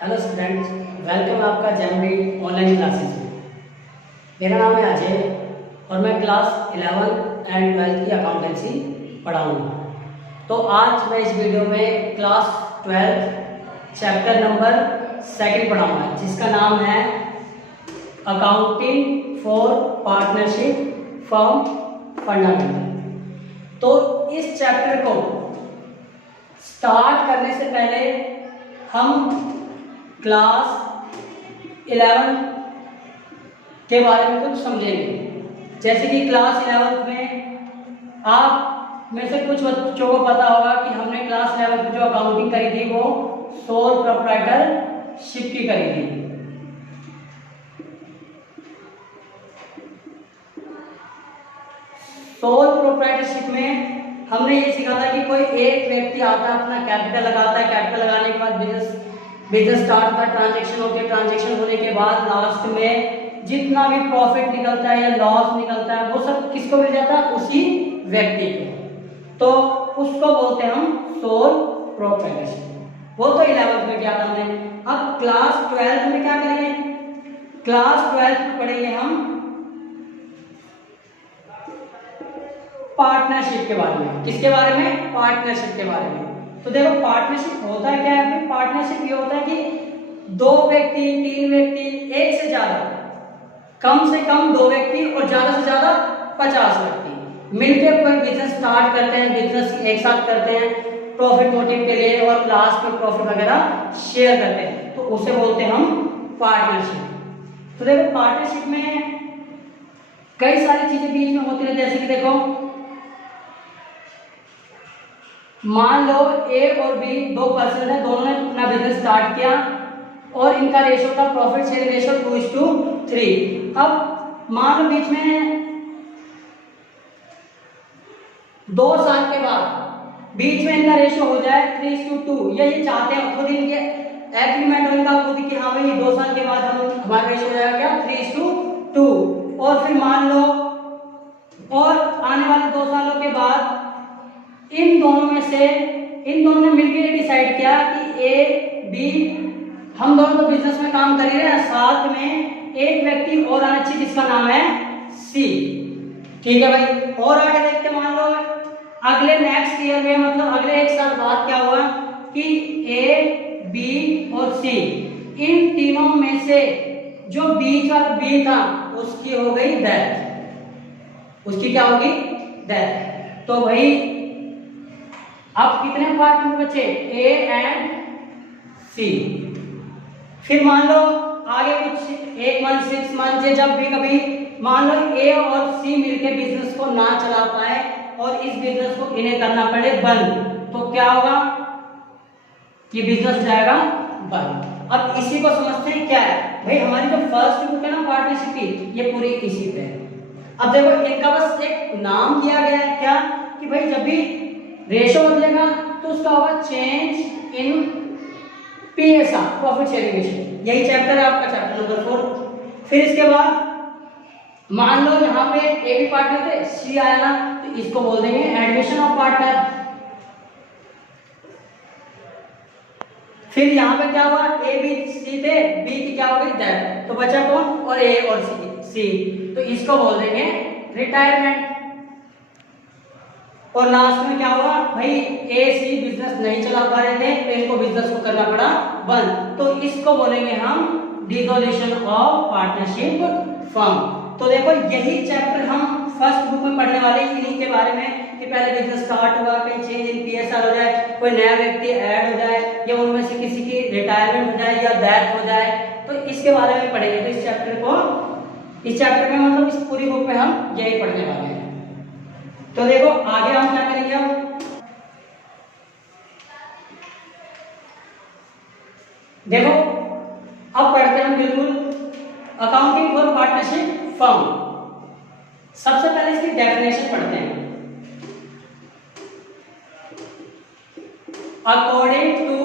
Hello students, welcome आपका जनवरी online classes में। मेरा नाम है अजय और मैं क्लास 11 एंड 12 की अकाउंटेंसी पढ़ाऊँगा। तो आज मैं इस वीडियो में क्लास 12 चैप्टर नंबर 2 पढ़ाऊँगा, जिसका नाम है accounting for partnership firm fundamental. तो इस चैप्टर को स्टार्ट करने से पहले हम क्लास 11 के बारे में कुछ समझेंगे। जैसे कि क्लास 11 में आप में से कुछ बच्चों को पता होगा कि हमने क्लास 11 में जो अकाउंटिंग करी थी वो सोल प्रोप्राइटरशिप की करी थी। सोल प्रोप्राइटरशिप में हमने ये सीखा था कि कोई एक व्यक्ति आता है, अपना कैपिटल लगाता है, कैपिटल लगाने के बाद बिजनेस स्टार्ट का ट्रांजैक्शन होती है। ट्रांजैक्शन होने के बाद लास्ट में जितना भी प्रॉफिट निकलता है या लॉस निकलता है वो सब किसको मिल जाता है? उसी व्यक्ति को। तो उसको बोलते हैं हम सोल प्रोप्राइटरशिप। वो तो 11th में किया था हमने। अब क्लास 12th में क्या करेंगे? क्लास 12th में पढ़ेंगे हम पार्टनरशिप के बारे में। किसके बारे में? पार्टनरशिप के बारे में। तो देखो पार्टनरशिप होता है क्या है? पार्टनरशिप ये होता है कि 2 व्यक्ति, 3 व्यक्ति, एक से ज्यादा, कम से कम 2 व्यक्ति और ज्यादा से ज्यादा 50 व्यक्ति मिलकर कोई बिजनेस स्टार्ट करते हैं, बिजनेस एक साथ करते हैं प्रॉफिट मोटिव के लिए और लास्ट में प्रॉफिट वगैरह शेयर करते हैं, तो उसे बोलते हैं हम पार्टनरशिप। तो देखो पार्टनरशिप में कई सारी चीजें बीच में होती है। जैसे कि देखो मान लो ए और बी 2 पर्सन है, दोनों ने अपना बिजनेस स्टार्ट किया और इनका रेशो था प्रॉफिट शेयरिंग रेशो 2:3। अब मान लो बीच में 2 साल के बाद बीच में इनका रेशो हो जाए 3:2। ये चाहते हैं खुद, इनके एग्रीमेंट होगा खुद कि हाँ भाई 2 साल के बाद हमारा रेशो हो जाएगा क्या? 3:2। और फिर मान लो और आने वाले 2 सालों के बाद इन दोनों ने मिलकर डिसाइड किया कि ए बी, हम दोनों तो बिजनेस में काम कर ही रहे हैं, साथ में एक व्यक्ति और आना चाहिए जिसका नाम है सी। ठीक है भाई। और आगे देखते, मान लो अगले नेक्स्ट ईयर में, मतलब अगले 1 साल बाद क्या हुआ कि ए बी और सी, इन तीनों में से जो बीच वाला बी था उसकी हो गई डेथ। उसकी क्या होगी? डेथ। तो भाई अब कितने पार्टनर बचे? ए एंड सी। फिर मान लो आगे कुछ 1 मंथ 6 मंथ से जब भी कभी मान लो ए और सी मिलकर बिजनेस को ना चला पाए और इस बिजनेस को इन्हें करना पड़े बंद, तो क्या होगा? ये बिजनेस जाएगा बंद। अब इसी को समझते हैं क्या है भाई, हमारी जो फर्स्ट बुक है ना पार्टनरशिप की, ये पूरी इसी पे है। अब देखो इनका बस एक नाम दिया गया है क्या कि भाई जब भी रेशो बदलेगा तो उसका होगा change in PSR, profit sharing ratio. यही चैप्टर है आपका, चैप्टर नंबर 4। फिर इसके बाद मान लो यहाँ पे ए भी पार्टनर थे, सी आया ना, तो इसको बोल देंगे एडमिशन ऑफ पार्टनर। फिर यहाँ पे क्या हुआ? ए बी सी थे, बी की क्या हो गई? डेथ। तो बचा कौन? और ए और सी, तो इसको बोल देंगे रिटायरमेंट। और लास्ट में क्या हुआ भाई? ए सी बिजनेस नहीं चला पा रहे थे तो इनको बिजनेस को करना पड़ा बंद, तो इसको बोलेंगे हम डिसोल्यूशन ऑफ पार्टनरशिप फर्म। तो देखो यही चैप्टर हम फर्स्ट बुक में पढ़ने वाले हैं, इन्हीं के बारे में कि पहले बिजनेस स्टार्ट हुआ, कहीं चेंज इन पीएसआर हो जाए, कोई नया व्यक्ति ऐड हो जाए या उनमें से किसी की रिटायरमेंट हो जाए या डेथ हो जाए, तो इसके बारे में पढ़ेंगे। तो इस चैप्टर में मतलब इस पूरी बुक में हम यही पढ़ने वाले हैं। तो देखो आगे हम क्या करेंगे? अब देखो अब पढ़ते हैं हम बिल्कुल अकाउंटिंग फॉर पार्टनरशिप फर्म। सबसे पहले इसकी डेफिनेशन पढ़ते हैं। According to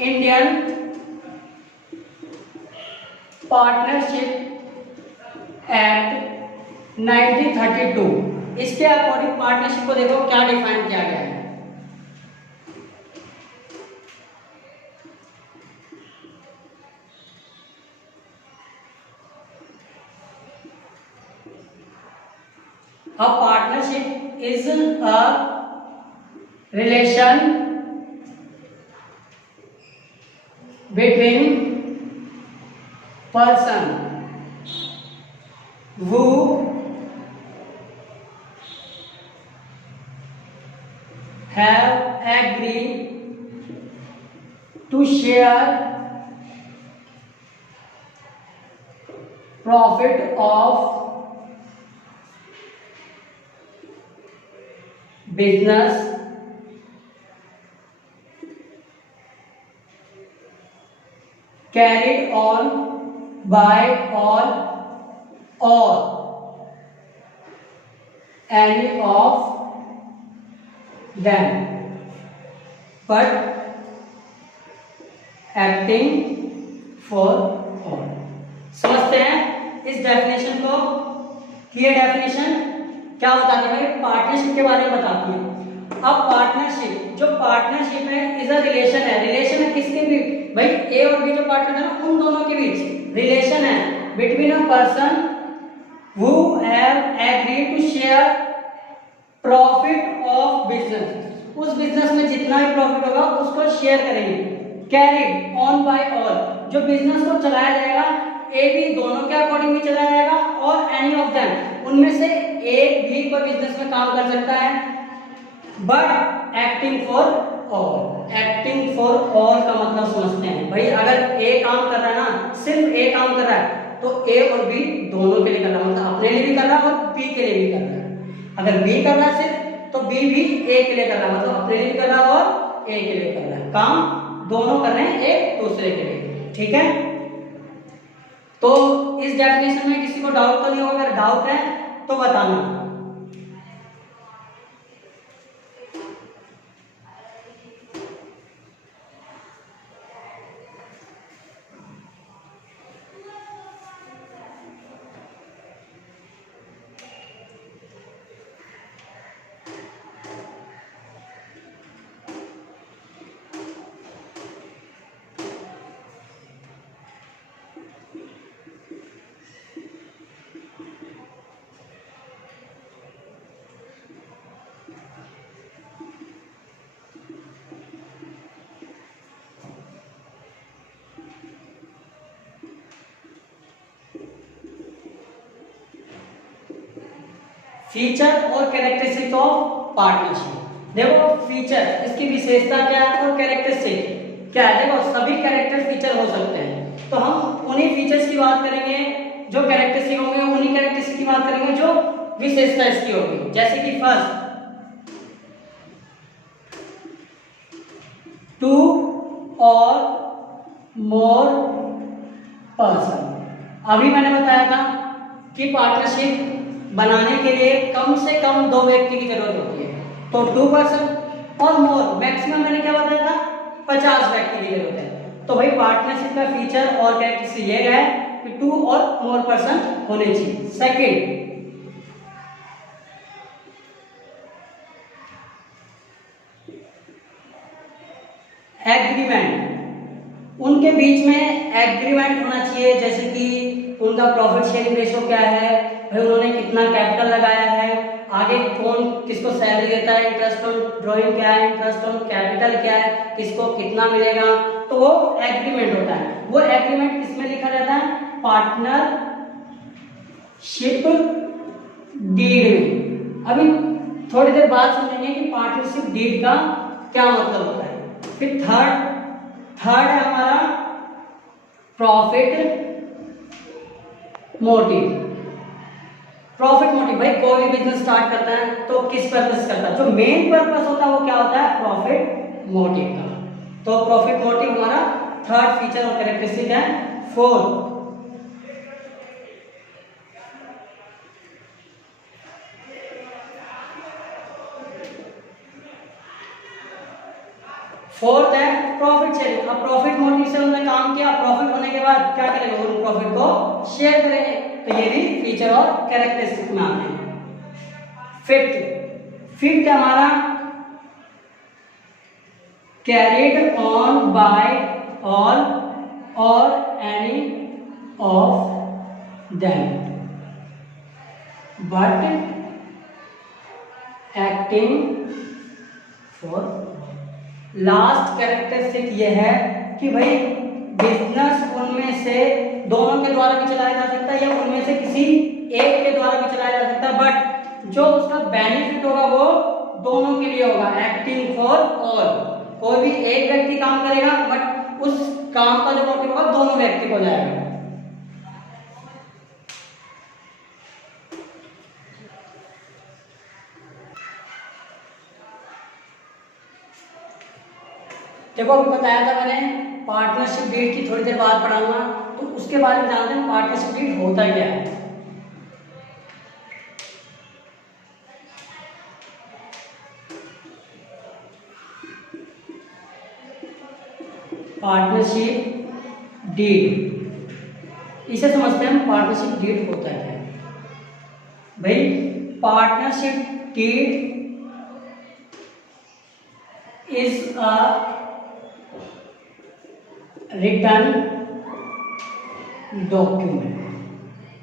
Indian partnership act 1932, इसके अकॉर्डिंग पार्टनरशिप को देखो क्या डिफाइन किया गया है। A partnership is a relation between person who have agreed to share profit of business carried on by all or any of them, but acting for all. समझते हैं इस डेफिनेशन को कि ये डेफिनेशन क्या बताती है? पार्टनरशिप के बारे में बताती है। अब पार्टनरशिप, जो पार्टनरशिप है इज अ रिलेशन है। रिलेशन है किसके बीच? भाई ए और बी जो पार्टनर है ना, उन दोनों के बीच रिलेशन है between a person who have agreed to share profit of business. उस बिजनेस में जितना भी प्रॉफिट होगा उसको शेयर करेंगे। कैरिड ऑन बाय ऑल, जो बिजनेस को चलाया जाएगा ए बी दोनों के अकॉर्डिंग भी चलाया जाएगा, और एनी ऑफ देम उनमें से एक भी कोई बिजनेस में काम कर सकता है, but acting for all. Acting for all का मतलब समझते हैं भाई, अगर ए काम कर रहा है ना, सिर्फ ए काम कर रहा है तो ए और बी दोनों के लिए कर रहा है, मतलब अपने लिए भी कर रहा है और बी के लिए भी कर रहा है। अगर बी कर रहा है सिर्फ तो बी भी ए के लिए कर रहा है, मतलब अपने लिए भी कर रहा है और ए के लिए कर रहा है। काम दोनों कर रहे हैं एक दूसरे के लिए, ठीक है। तो इस डेफिनेशन में किसी को डाउट तो नहीं होगा? अगर डाउट है तो बताना। फीचर और कैरेक्टरिस्टिक ऑफ पार्टनरशिप। देखो फीचर, इसकी विशेषता क्या है, और कैरेक्टरिस्टिक क्या है। देखो सभी कैरेक्टर फीचर हो सकते हैं, तो हम उन्हीं फीचर्स की बात करेंगे जो कैरेक्टरिस्टिक होंगे, उन्हीं कैरेक्टरिस्टिक की बात करेंगे जो विशेषता इसकी होगी। जैसे कि फर्स्ट, टू और मोर पर्सन। अभी मैंने बताया था कि पार्टनरशिप बनाने के लिए कम से कम 2 व्यक्ति की जरूरत होती है, तो 2 पर्सन और मोर, मैक्सिमम मैंने क्या बताया था, 50 व्यक्ति की जरूरत है। तो भाई पार्टनरशिप का फीचर और कैरेक्टरिस्टिक ये है कि 2 और मोर पर्सन होने चाहिए। सेकंड, एग्रीमेंट, उनके बीच में एग्रीमेंट होना चाहिए। जैसे कि उनका प्रॉफिट शेयरिंग रेशो क्या है, भाई उन्होंने कितना कैपिटल लगाया है, आगे कौन किसको सैलरी देता है, इंटरेस्ट ऑन ड्रॉइंग क्या है, इंटरेस्ट ऑन कैपिटल क्या है, किसको कितना मिलेगा, तो वो एग्रीमेंट होता है। वो एग्रीमेंट किसमें लिखा जाता है? पार्टनरशिप डीड में। अभी थोड़ी देर बाद समझेंगे कि पार्टनरशिप डीड का क्या मतलब होता है। फिर थर्ड है हमारा प्रॉफिट मोटिव। प्रॉफिट मोटिव, भाई कोई भी बिजनेस स्टार्ट करता है तो किस पर्पस करता है, जो मेन पर्पस होता है वो क्या होता है, प्रॉफिट मोटिव का। तो प्रॉफिट मोटिव हमारा थर्ड फीचर और कैरेक्टरिस्टिक है। फोर्थ है प्रॉफिट शेयरिंग। अब प्रॉफिट मोटिव से उन्होंने काम किया, प्रॉफिट होने के बाद क्या करेंगे, वो प्रॉफिट को शेयर करेंगे। तो ये भी फीचर और कैरेक्टरिस्टिक में आते हैं। फिफ्थ हमारा कैरिड ऑन बाय ऑल और any of them but acting for. Last characteristic ये है कि भाई बिजनेस उनमें से दोनों के द्वारा भी चलाया जा सकता है या उनमें से किसी एक के द्वारा भी चलाया जा सकता है, बट जो उसका बेनिफिट होगा वो दोनों के लिए होगा। एक्टिंग फॉर ऑल, कोई भी एक व्यक्ति काम करेगा बट उस काम का जो मोटिव होगा दोनों व्यक्ति को जाएगा। देखो अभी बताया था मैंने पार्टनरशिप डीड की थोड़ी देर बाद पढ़ाऊंगा, तो उसके बारे में जानते हैं पार्टनरशिप डीड होता क्या है। पार्टनरशिप डीड, इसे समझते हैं हम पार्टनरशिप डीड होता है। भाई partnership deed is a written document.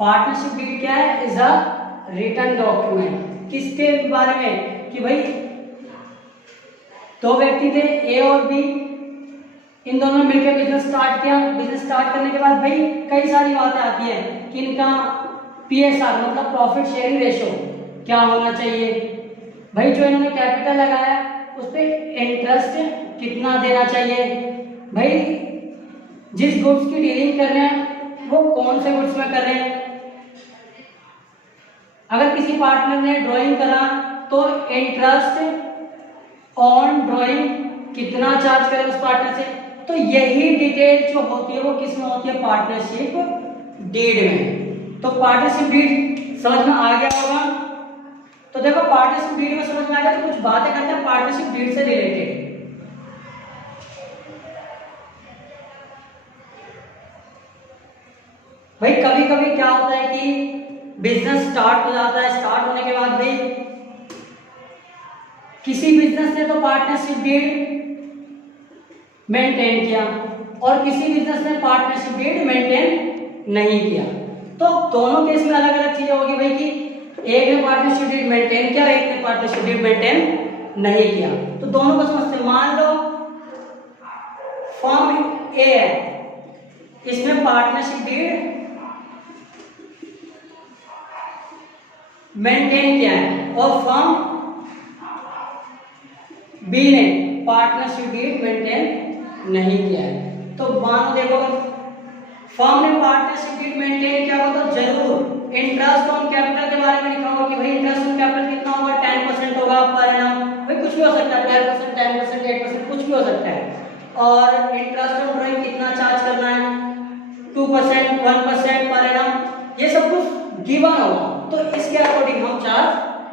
Partnership deed क्या है? Is a written document. किसके बारे में? कि भाई दो व्यक्ति थे ए और बी, इन दोनों ने मिलकर बिजनेस स्टार्ट किया। बिजनेस स्टार्ट करने के बाद भाई कई सारी बातें आती हैं कि इनका पीएसआर मतलब प्रॉफिट शेयरिंग रेशो क्या होना चाहिए। भाई जो इन्होंने कैपिटल लगाया उस पे इंटरेस्ट कितना देना चाहिए। भाई जिस गुड्स की डीलिंग कर रहे हैं वो कौन से गुड्स में कर रहे हैं। अगर किसी पार्टनर ने ड्राइंग करा तो इंटरेस्ट ऑन ड्राइंग कितना चार्ज करें उस पार्टनर से। तो यही डिटेल जो होती है वो किस में होती है? पार्टनरशिप डीड में। तो पार्टनरशिप डीड समझ में आ गया होगा। तो देखो पार्टनरशिप डीड में समझ में आ गया, तो कुछ बातें करते हैं पार्टनरशिप डीड से रिलेटेड। भाई कभी कभी क्या होता है कि बिजनेस स्टार्ट हो जाता है, स्टार्ट होने के बाद भाई किसी बिजनेस ने तो पार्टनरशिप डीड मेंटेन किया और किसी बिजनेस ने पार्टनरशिप डीड मेंटेन नहीं किया। तो दोनों केस में अलग अलग चीजें होगी भाई कि एक ने पार्टनरशिप डीड मेंटेन किया, एक ने पार्टनरशिप डीड मेंटेन नहीं किया। तो दोनों को समझते। मान लो फर्म ए है, इसमें पार्टनरशिप डीड मेंटेन किया है और फर्म बी ने पार्टनरशिप डीड मेंटेन नहीं किया है। तो मानो देखो फर्म ने पार्टनरशिप डीड मेंटेन किया हो तो जरूर इंटरेस्ट ऑन कैपिटल के बारे में लिखा होगा कि भाई इंटरेस्ट ऑन कैपिटल कितना होगा? 10% होगा पर एनम। भाई कुछ भी हो सकता है, 12%, 10%, 8%, कुछ भी हो सकता है। और इंटरेस्ट ऑन ड्राइंग कितना चार्ज करना है? 2%, 1% पर एनम। ये सब कुछ गिवन होगा तो इसके अकॉर्डिंग हम चार्ज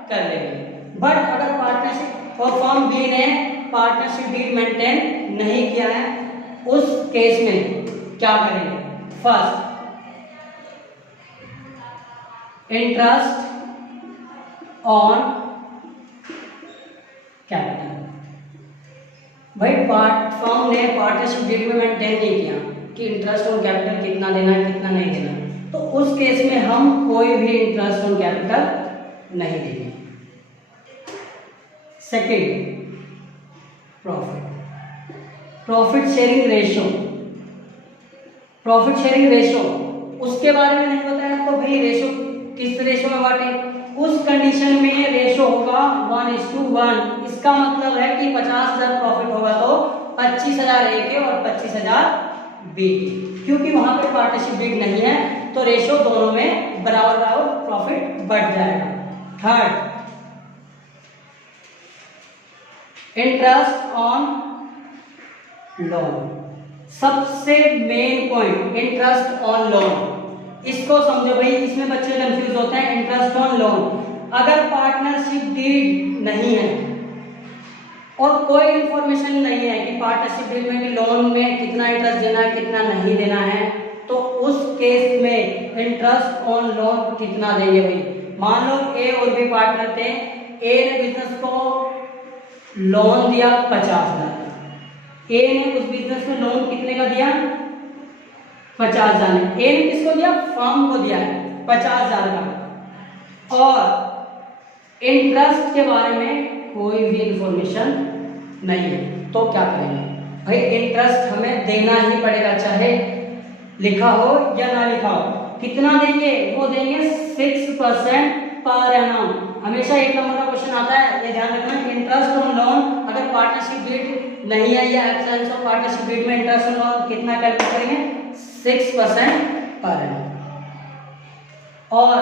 कर लेंगे। बट अगर पार्टनरशिप और फर्म बी ने पार्टनरशिप डीड मेंटेन नहीं किया है उस केस में क्या करेंगे? First interest on capital. भाई फर्म ने पार्टनरशिप डीड में मेंटेन नहीं किया कि इंटरेस्ट ऑन कैपिटल कितना देना है कितना नहीं देना, तो उस केस में हम कोई भी इंटरेस्ट ऑन कैपिटल नहीं देंगे। Second profit sharing ratio. Profit sharing ratio उसके बारे में नहीं बताया तो भाई रेशो किस रेशो में बांटे? उस कंडीशन में रेशो होगा 1:1। इसका मतलब है कि 50,000 प्रॉफिट होगा तो 25,000 ए के और 25,000 बी के, क्योंकि वहां पे पार्टनरशिप डीड नहीं है तो रेशो दोनों में बराबर बराबर प्रॉफिट बढ़ जाएगा। Third interest on loan. सबसे main point interest on loan, इसको समझो भाई। इसमें बच्चे कंफ्यूज होते हैं। इंटरेस्ट ऑन लोन, अगर पार्टनरशिप डीड नहीं है और कोई इंफॉर्मेशन नहीं है कि पार्टनरशिप डीड में कि लोन में कितना इंटरेस्ट देना है कितना नहीं देना है, तो उस केस में इंटरेस्ट ऑन लोन कितना देंगे भाई? मान लो ए और बी पार्टनर थे। ए ने बिजनेस को लोन दिया 50,000। ए ने उस बिजनेस में लोन कितने का दिया? 50,000। ए ने किसको दिया? फर्म को दिया है 50,000 का। और इंटरेस्ट के बारे में कोई भी इंफॉर्मेशन नहीं है, तो क्या करेंगे भाई, इंटरेस्ट हमें देना ही पड़ेगा, चाहे लिखा हो या ना लिखा हो। कितना देंगे, वो देंगे 6% पर एनम। हमेशा एक नंबर का क्वेश्चन आता है, ये ध्यान रखना, इंटरेस्ट ऑन लोन अगर पार्टनरशिप डीड नहीं है या एब्सेंस ऑफ पार्टनरशिप डीड में इंटरेस्ट ऑन लोन कितना कैलकुलेट करेंगे, 6% पर एनम। और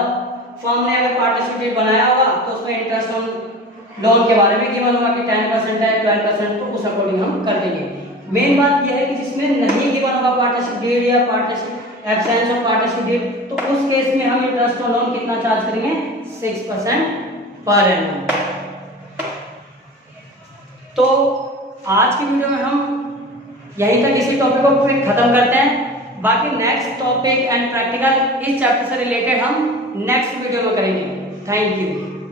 फर्म ने अगर पार्टनरशिप डीड बनाया होगा तो उसमें इंटरेस्ट ऑन लोन के बारे में गिवन होगा कि 10% है 12%, तो उस अकॉर्डिंग हम कर देंगे। मेन बात यह है कि जिसमें नहीं गिवन होगा पार्टनरशिप डीड या partnership absence of partnership deed, तो उस केस में हम इंटरेस्ट ऑन लोन कितना चार्ज करेंगे, 6% पर एनम। तो आज की वीडियो में हम यहीं तक इसी टॉपिक को फिर खत्म करते हैं। बाकी नेक्स्ट टॉपिक एंड प्रैक्टिकल इस चैप्टर से रिलेटेड हम नेक्स्ट वीडियो में करेंगे। Thank you.